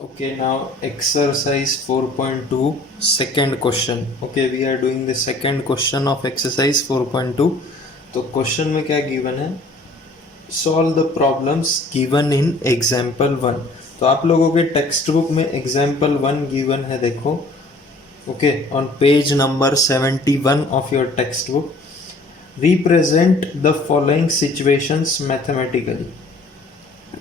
Okay, now exercise 4.2, second question. Okay, we are doing the second question of exercise 4.2. तो question में क्या given है? Solve the problems given in example one. तो आप लोगों के टेक्स्ट बुक में एग्जाम्पल वन गिवन है, देखो. Okay, on page number 71 of your text book. Represent the following situations mathematically.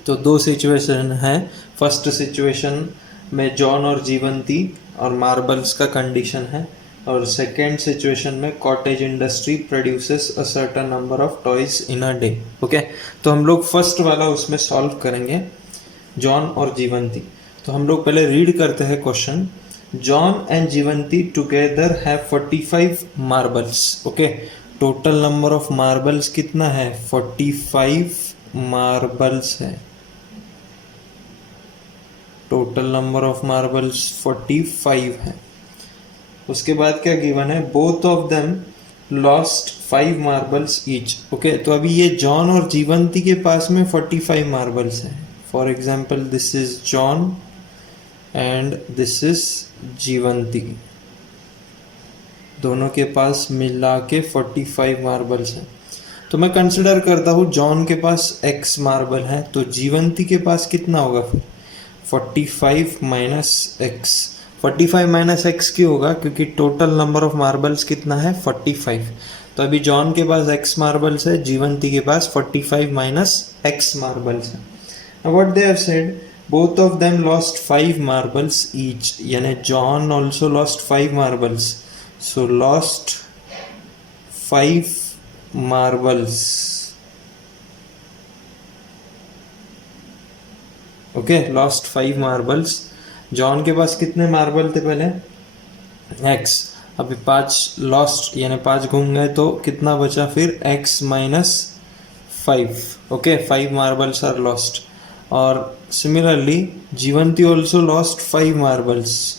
तो दो सिचुएशन है. फर्स्ट सिचुएशन में जॉन और जीवंती और मार्बल्स का कंडीशन है, और सेकेंड सिचुएशन में cottage industry produces a certain number of toys in a day. Okay, तो हम लोग फर्स्ट वाला उसमें सॉल्व करेंगे, जॉन और जीवंती. तो हम लोग पहले रीड करते हैं question. John and Jivanti together have 45 marbles. Okay, total number of marbles कितना है? 45 मार्बल्स है. टोटल नंबर ऑफ मार्बल्स 45 है. उसके बाद क्या गिवन है? Both of them lost 5 marbles each. Okay, तो अभी ये जॉन और जीवंती के पास में 45 मार्बल्स हैं. For example, this is John and this is Jivanti. दोनों के पास मिला के 45 मार्बल्स हैं. तो मैं कंसिडर करता हूँ जॉन के पास x मार्बल है, तो जीवंती के पास कितना होगा फिर? 45 माइनस एक्स. 45 माइनस एक्स क्यों होगा? क्योंकि टोटल नंबर ऑफ मार्बल्स कितना है? 45. तो अभी जॉन के पास x मार्बल्स है, जीवंती के पास 45 माइनस एक्स मार्बल्स है. What they have said, both of them lost 5 marbles each. यानी John also lost 5 marbles. So lost 5 marbles. Okay, lost 5 marbles. John के पास कितने मार्बल थे पहले? x. अभी 5 लॉस्ट, यानी 5 घूम गए, तो कितना बचा फिर? x minus 5. Okay, 5 marbles are lost. और similarly Jivanti also lost 5 marbles.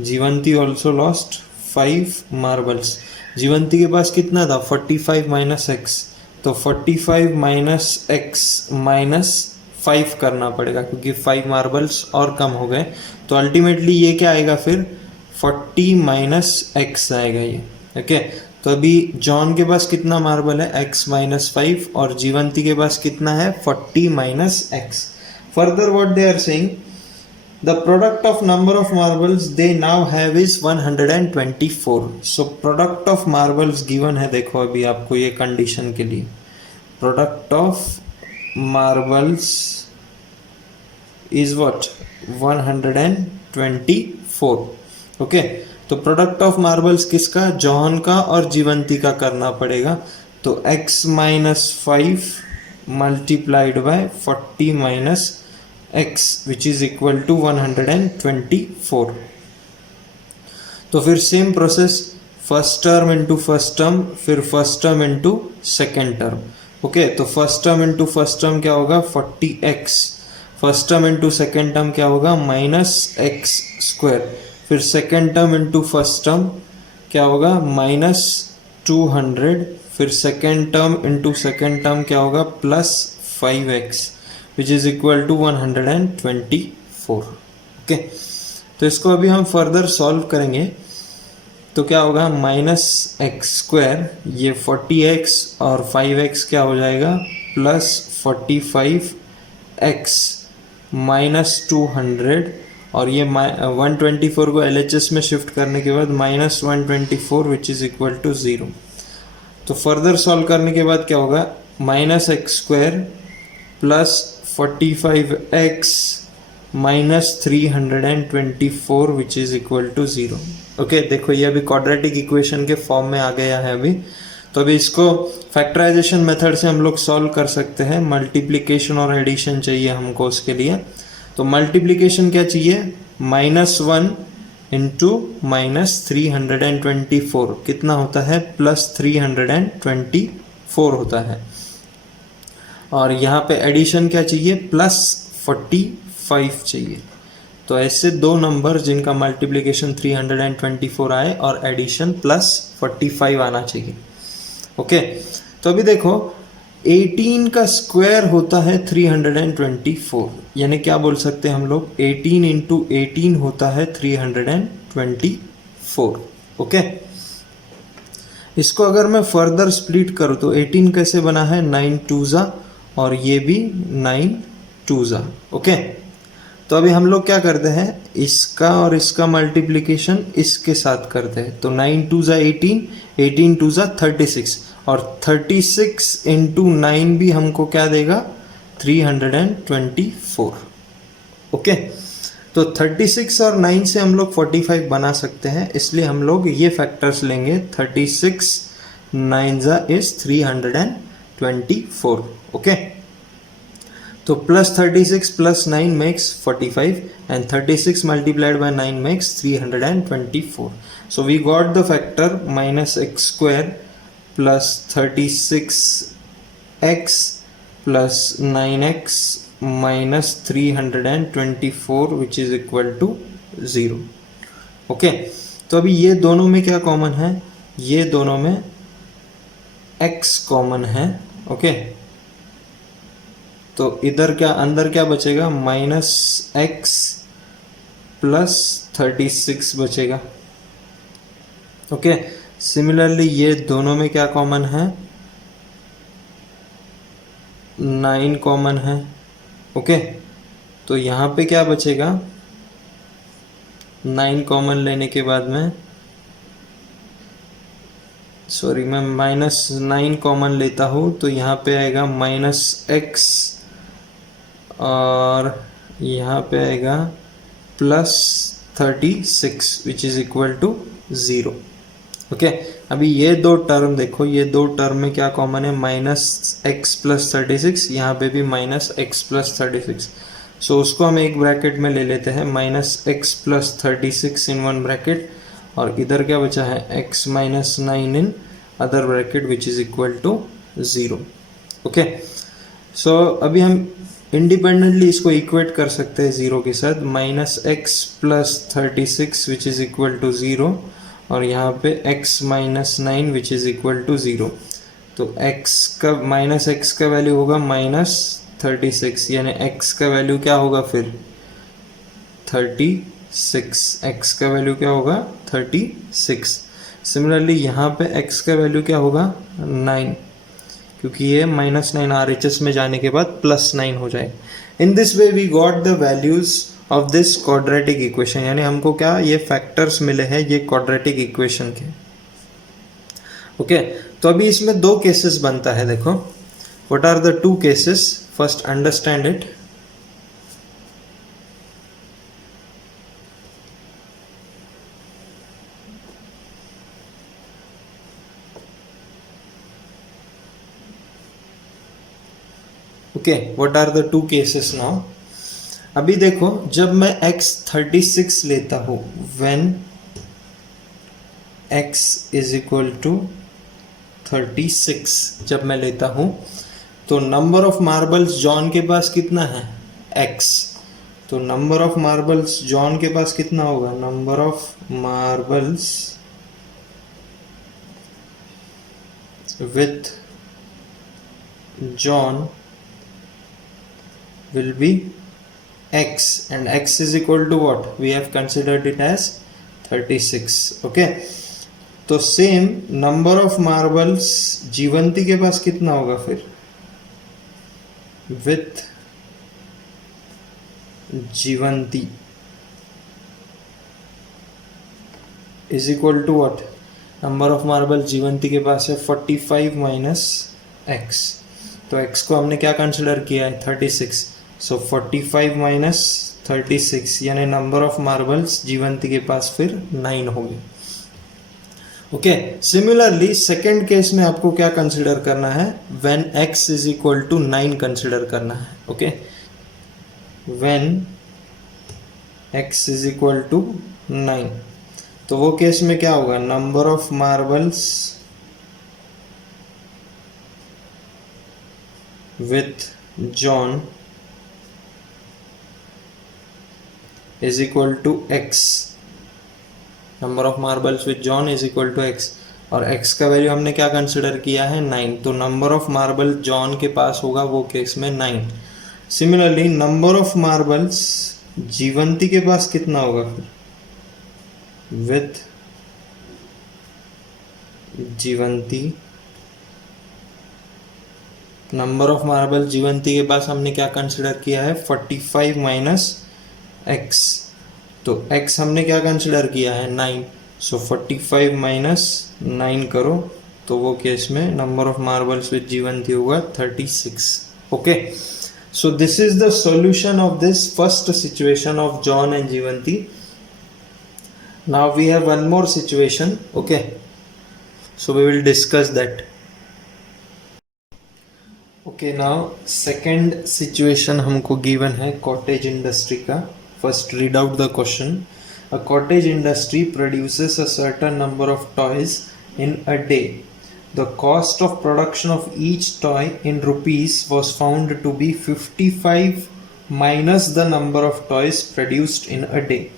Jivanti also lost 5 marbles. Jivanti के पास कितना था? 45 माइनस एक्स. तो 45 माइनस एक्स माइनस 5 करना पड़ेगा, क्योंकि 5 मार्बल्स और कम हो गए. तो अल्टीमेटली ये क्या आएगा फिर? 40 माइनस एक्स आएगा ये. ओके, तो अभी जॉन के पास कितना मार्बल है? x minus 5. और जीवंती के पास कितना है? 40 minus x. Further what they are saying, the product of number of marbles they now have is 124. so product of marbles given है, देखो अभी आपको ये कंडीशन के लिए. product of marbles is what? 124. Okay, तो प्रोडक्ट ऑफ मार्बल्स किसका? John का और जीवंती का करना पड़ेगा. तो x minus 5 multiplied by 40 minus x which is equal to 124. तो फिर same process, first term into first term, फिर first term into second term. Okay, तो first term into first term क्या होगा? 40x. First term into second term क्या होगा? Minus x square. फिर second term into first term क्या होगा? Minus 200. फिर second term into second term क्या होगा? Plus 5x which is equal to 124. Okay, तो इसको अभी हम फर्दर सॉल्व करेंगे. तो क्या होगा? माइनस एक्स स्क्वायर, ये 40x और 5x क्या हो जाएगा? Plus 45x minus 200. और ये 124 को LHS में शिफ्ट करने के बाद minus 124 which is equal to 0. तो फर्दर सॉल्व करने के बाद क्या होगा? Minus x square plus 45x minus 324 which is equal to 0. Okay, देखो ये अभी क्वाड्रेटिक इक्वेशन के फॉर्म में आ गया है अभी. तो अभी इसको फैक्टराइजेशन मेथड से हम लोग सॉल्व कर सकते हैं. मल्टीप्लिकेशन और एडिशन चाहिए हमको उसके लिए. तो मल्टीप्लिकेशन क्या चाहिए? -1 इंटू माइनस 324 कितना होता है? प्लस 324 होता है. और यहाँ पे एडिशन क्या चाहिए? प्लस 45 चाहिए. तो ऐसे दो नंबर जिनका मल्टीप्लिकेशन 324 आए और एडिशन प्लस 45 आना चाहिए. ओके, तो अभी देखो 18 का स्क्वायर होता है 324, यानी क्या बोल सकते हैं हम लोग, 18 इंटू 18 होता है 324। ओके, इसको अगर मैं फर्दर स्प्लिट करूँ तो 18 कैसे बना है, 9 टू ज़ा, और ये भी 9 टू ज़ा। ओके, तो अभी हम लोग क्या करते हैं, इसका और इसका मल्टीप्लिकेशन इसके साथ करते हैं। तो 9 टू ज़ा 18, 18 टू ज़ा 36, और 36 इंटू 9 भी हमको क्या देगा, 324। ओके, तो 36 और 9 से हम लोग 45 बना सकते हैं, इसलिए हम लोग ये फैक्टर्स लेंगे। 36 9 ज़ा इज 324। ओके, तो plus 36 plus 9 makes 45, and 36 multiplied by 9 makes 324. So we got the factor minus x square plus 36x plus 9x minus 324 which is equal to 0. Okay, तो अभी ये दोनों में क्या कॉमन है, ये दोनों में x कॉमन है। ओके, तो इधर क्या, अंदर क्या बचेगा, माइनस एक्स प्लस 36 बचेगा। ओके, सिमिलरली ये दोनों में क्या कॉमन है, 9 कॉमन है। ओके, तो यहाँ पे क्या बचेगा, 9 कॉमन लेने के बाद में, सॉरी मैं माइनस 9 कॉमन लेता हूँ, तो यहाँ पे आएगा माइनस एक्स, और यहाँ पे आएगा plus 36 which is equal to 0। Okay, अभी ये दो टर्म देखो, ये दो टर्म में क्या कॉमन है, माइनस एक्स प्लस 36, यहाँ पे भी माइनस एक्स प्लस 36। सो उसको हम एक ब्रैकेट में ले लेते हैं, minus x plus 36 in one bracket, और इधर क्या बचा है, x minus 9 in other bracket which is equal to 0। Okay, so अभी हम इंडिपेंडेंटली इसको इक्वेट कर सकते हैं 0 के साथ, minus x plus 36 which is equal to 0, और यहाँ पे x minus 9 which is equal to 0। तो x का माइनस एक्स का वैल्यू होगा माइनस 36, यानी x का वैल्यू क्या होगा फिर 36, x का वैल्यू क्या होगा 36। सिमिलरली यहाँ पे x का वैल्यू क्या होगा 9, क्योंकि ये माइनस 9 RHS में जाने के बाद प्लस 9 हो जाए। In this way we got the values of this quadratic equation, यानी हमको क्या, ये फैक्टर्स मिले हैं ये क्वाड्रेटिक इक्वेशन के। ओके, तो अभी इसमें दो केसेस बनता है, देखो what are the two cases, first understand it. Okay, what are the two cases now. अभी देखो, जब मैं x 36 लेता हूं, when x is equal to 36 जब मैं लेता हूं, तो नंबर ऑफ मार्बल्स जॉन के पास कितना है, x। तो नंबर ऑफ मार्बल्स जॉन के पास कितना होगा, number of marbles with John will be x, and x is equal to what, we have considered it as 36। okay, तो same number of marbles Jivanti के पास कितना होगा फिर, with Jivanti is equal to what, number of marble Jivanti के पास है 45 minus x, तो x को हमने क्या कंसिडर किया है 36, सो 45 माइनस 36, यानी नंबर ऑफ मार्बल्स जीवंती के पास फिर 9 होगी। ओके, सिमिलरली सेकेंड केस में आपको क्या कंसिडर करना है, when x is equal to 9 consider करना है। Okay, when x is equal to 9, तो वो केस में क्या होगा, number of marbles with John is equal to x, number of marbles with John is equal to x, और x का value हमने क्या कंसिडर किया है 9, तो नंबर ऑफ मार्बल जॉन के पास होगा वो केस में 9। Similarly number of marbles Jivanti के पास कितना होगा फिर with जीवंती, number of marble Jivanti के पास हमने क्या कंसिडर किया है 45 माइनस x, तो x हमने क्या कंसिडर किया है 9, सो 45 माइनस 9 करो तो वो केस में number of marbles with Jivanti होगा 36। Okay, so this is the solution of this first situation of John and Jivanti. Now we have one more situation, okay, so we will discuss that. Okay, now second situation हमको given है cottage industry का। First read out the question. A cottage industry produces a certain number of toys in a day. The cost of production of each toy in rupees was found to be 55 minus the number of toys produced in a day.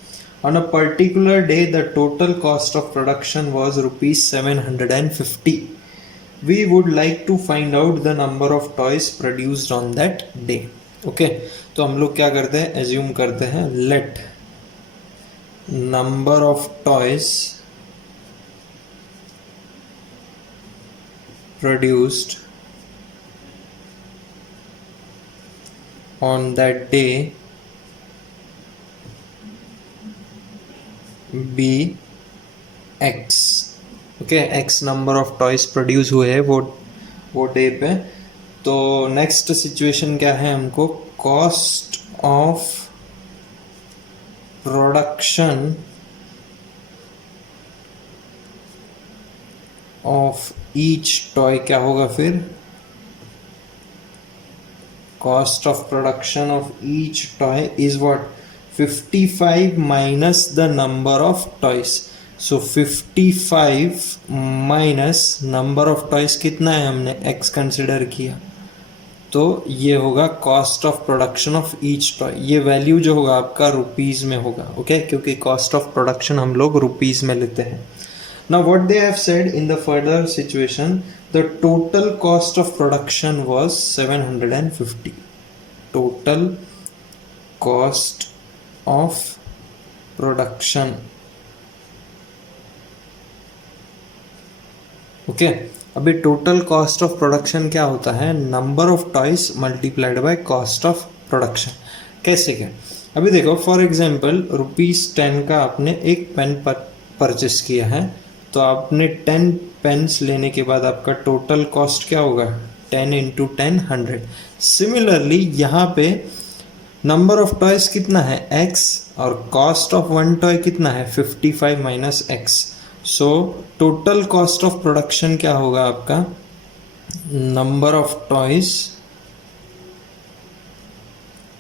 On a particular day, the total cost of production was rupees 750. We would like to find out the number of toys produced on that day. Okay, तो हम लोग क्या करते हैं, assume करते हैं let number of toys produced on that day be x. Okay, x number of toys produce हुए हैं वो डे पे। तो नेक्स्ट सिचुएशन क्या है, हमको cost of production of each toy क्या होगा फिर, cost of production of each toy is what 55 minus the number of toys. So 55 minus number of toys कितना है, हमने x कंसिडर किया, तो ये होगा cost of production of each toy. ये वैल्यू जो होगा आपका रुपीज में होगा, ओके, क्योंकि कॉस्ट ऑफ प्रोडक्शन हम लोग रुपीज में लेते हैं। Now what they have said in the further situation, the total cost of production was 750. Total cost of production. Okay, अभी टोटल कॉस्ट ऑफ प्रोडक्शन क्या होता है, number of toys multiplied by cost of production. कैसे क्या, अभी देखो for example ₹10 का आपने एक पेन परचेस किया है, तो आपने 10 पेन्स लेने के बाद आपका टोटल कॉस्ट क्या होगा 10 इंटू 10 100। सिमिलरली यहाँ पे नंबर ऑफ टॉयज कितना है x और कॉस्ट ऑफ वन टॉय कितना है 55 minus x। So total cost of production क्या होगा आपका, number of toys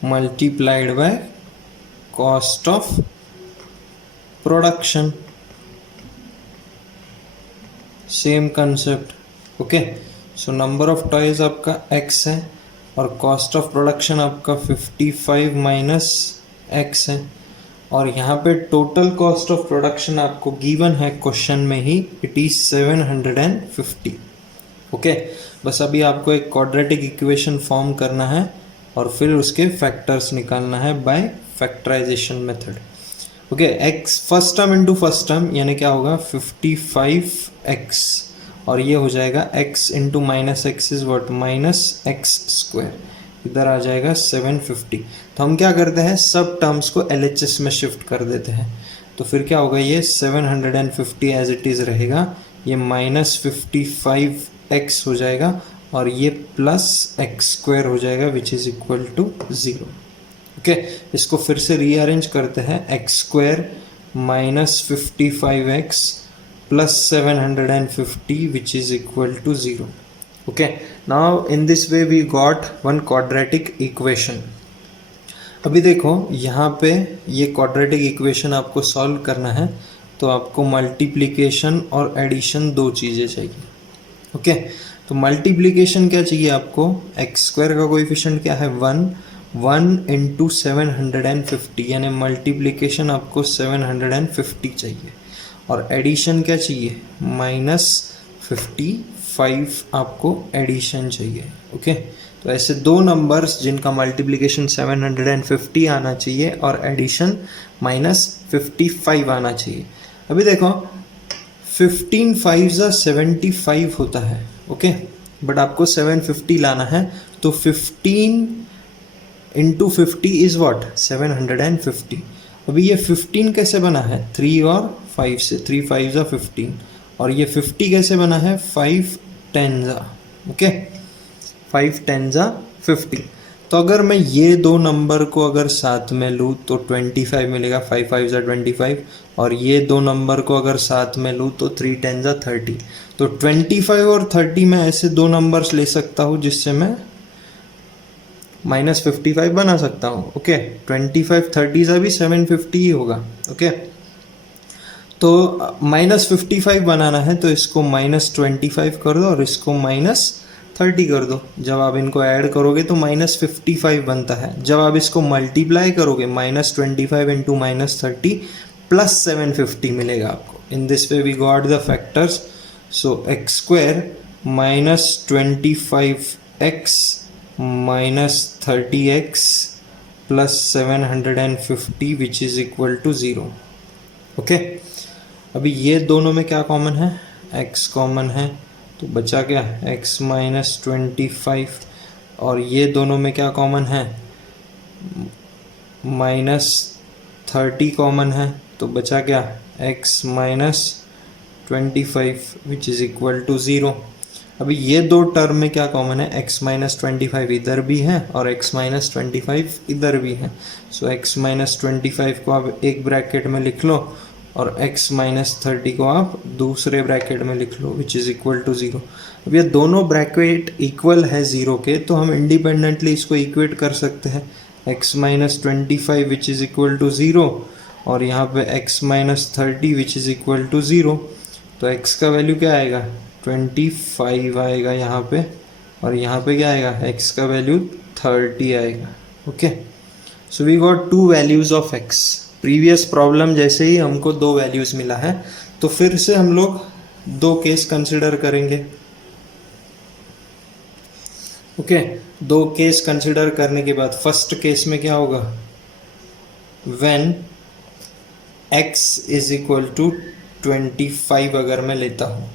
multiplied by cost of production. Same concept, okay. So number of toys आपका x है और कॉस्ट ऑफ प्रोडक्शन आपका 55 माइनस x है, और यहाँ पे टोटल कॉस्ट ऑफ प्रोडक्शन आपको गिवन है क्वेश्चन में ही, इट इज 750। ओके, बस अभी आपको एक क्वाड्रेटिक इक्वेशन फॉर्म करना है और फिर उसके फैक्टर्स निकालना है by factorisation method. Okay, x first term into first term यानी क्या होगा 55x, और ये हो जाएगा x into minus x is what minus x square, इधर आ जाएगा 750। तो हम क्या करते हैं, सब टर्म्स को LHS में शिफ्ट कर देते हैं, तो फिर क्या होगा, ये 750 एज इट इज़ रहेगा, ये माइनस 55x हो जाएगा और ये प्लस एक्स स्क्वायर हो जाएगा which is equal to 0। Okay, इसको फिर से रीअरेंज करते हैं, x square minus 55x plus 750 which is equal to 0। Okay, now in this way we got one quadratic equation. अभी देखो यहाँ पे ये क्वाड्रेटिक इक्वेशन आपको सॉल्व करना है, तो आपको मल्टीप्लिकेशन और एडिशन दो चीज़ें चाहिए। ओके, तो मल्टीप्लिकेशन क्या चाहिए आपको, एक्स स्क्वायर का कोएफिशिएंट क्या है 1 इंटू 750, यानी मल्टीप्लिकेशन आपको 750 चाहिए, और एडिशन क्या चाहिए, -55 आपको एडिशन चाहिए। ओके, तो ऐसे दो नंबर्स जिनका मल्टीप्लिकेशन 750 आना चाहिए और एडिशन -55 आना चाहिए। अभी देखो 15 5 75 होता है, ओके, बट आपको 750 लाना है, तो 15 इंटू 50 इज व्हाट, 750। अभी ये 15 कैसे बना है, 3 और 5 से, 3 5 15, और ये 50 कैसे बना है, 5 10 ओके, 5 10 50। तो अगर मैं ये दो नंबर को अगर साथ में लूँ तो 25 मिलेगा, 5 5 25, और ये दो नंबर को अगर साथ में लूँ तो 3 10 30। तो 25 और 30 में ऐसे दो नंबर्स ले सकता हूँ जिससे मैं -55 बना सकता हूँ। ओके, 25 30 से भी 750 ही होगा। ओके, तो -55 बनाना है तो इसको -25 कर दो और इसको -30 कर दो। जब आप इनको ऐड करोगे तो -55 बनता है। जब आप इसको मल्टीप्लाई करोगे -25 इंटू -30 प्लस 750 मिलेगा आपको। In this way we got the factors. So x square -25x -30x plus 750 which is equal to 0। Okay, अभी ये दोनों में क्या कॉमन है, x कॉमन है, तो बचा क्या, x -25, और ये दोनों में क्या कॉमन है, -30 कॉमन है, तो बचा क्या, x -25 which is equal to 0। अभी ये दो टर्म में क्या कॉमन है, x -25 इधर भी है और x -25 इधर भी है। सो x -25 को आप एक ब्रैकेट में लिख लो और x -30 को आप दूसरे ब्रैकेट में लिख लो, विच इज़ इक्वल टू 0। अब ये दोनों ब्रैकेट इक्वल है 0 के, तो हम इंडिपेंडेंटली इसको इक्वेट कर सकते हैं। x -25 which is equal to 0 और यहाँ पे x -30 which is equal to 0। तो x का वैल्यू क्या आएगा, 25 आएगा यहाँ पे, और यहाँ पे क्या आएगा, x का वैल्यू 30 आएगा। Okay, so we got two values of x। Previous problem जैसे ही हमको दो वैल्यूज़ मिला है, तो फिर से हम लोग दो केस कंसिडर करेंगे। ओके, दो केस कंसिडर करने के बाद फर्स्ट केस में क्या होगा, when x is equal to 25 अगर मैं लेता हूँ,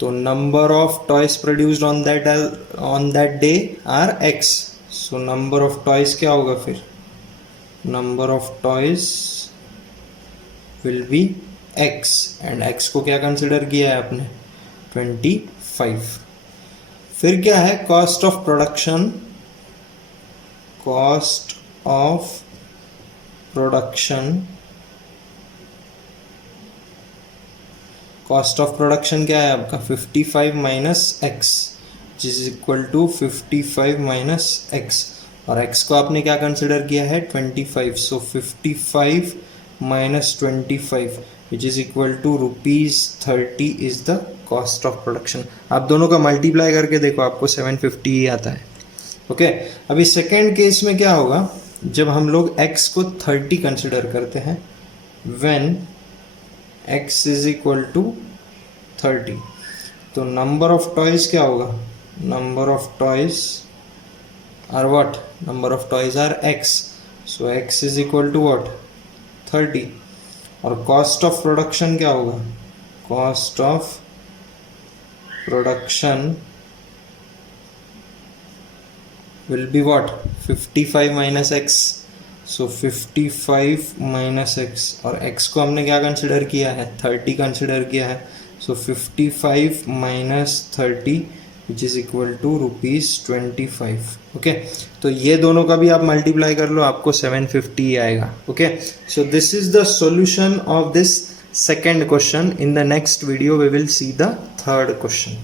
तो number of toys produced on that day are x। So number of toys क्या होगा फिर, number of toys will be x, and x को क्या कंसिडर किया है आपने, 25। फिर क्या है, cost of production, cost of production, cost of production क्या है आपका, 55 minus x is equal to 55 minus x, और x को आपने क्या कंसिडर किया है, 25। So 55 minus 25 which is equal to ₹30 is the cost of production. आप दोनों का मल्टीप्लाई करके देखो, आपको 750 ही आता है। ओके, अभी सेकेंड केस में क्या होगा, जब हम लोग x को 30 कंसिडर करते हैं, when x is equal to 30, तो नंबर ऑफ टॉयज क्या होगा, number of toys are what, number of toys are x, so x is equal to what, 30। और कॉस्ट ऑफ प्रोडक्शन क्या होगा, cost of production will be what, 55 minus x, so 55 minus x, और x को हमने क्या consider किया है, 30 consider किया है, so 55 minus 30 which is equal to ₹25। Okay, तो ये दोनों का भी आप मल्टीप्लाई कर लो, आपको 750 आएगा। Okay, so this is the solution of this second question. In the next video we will see the third question.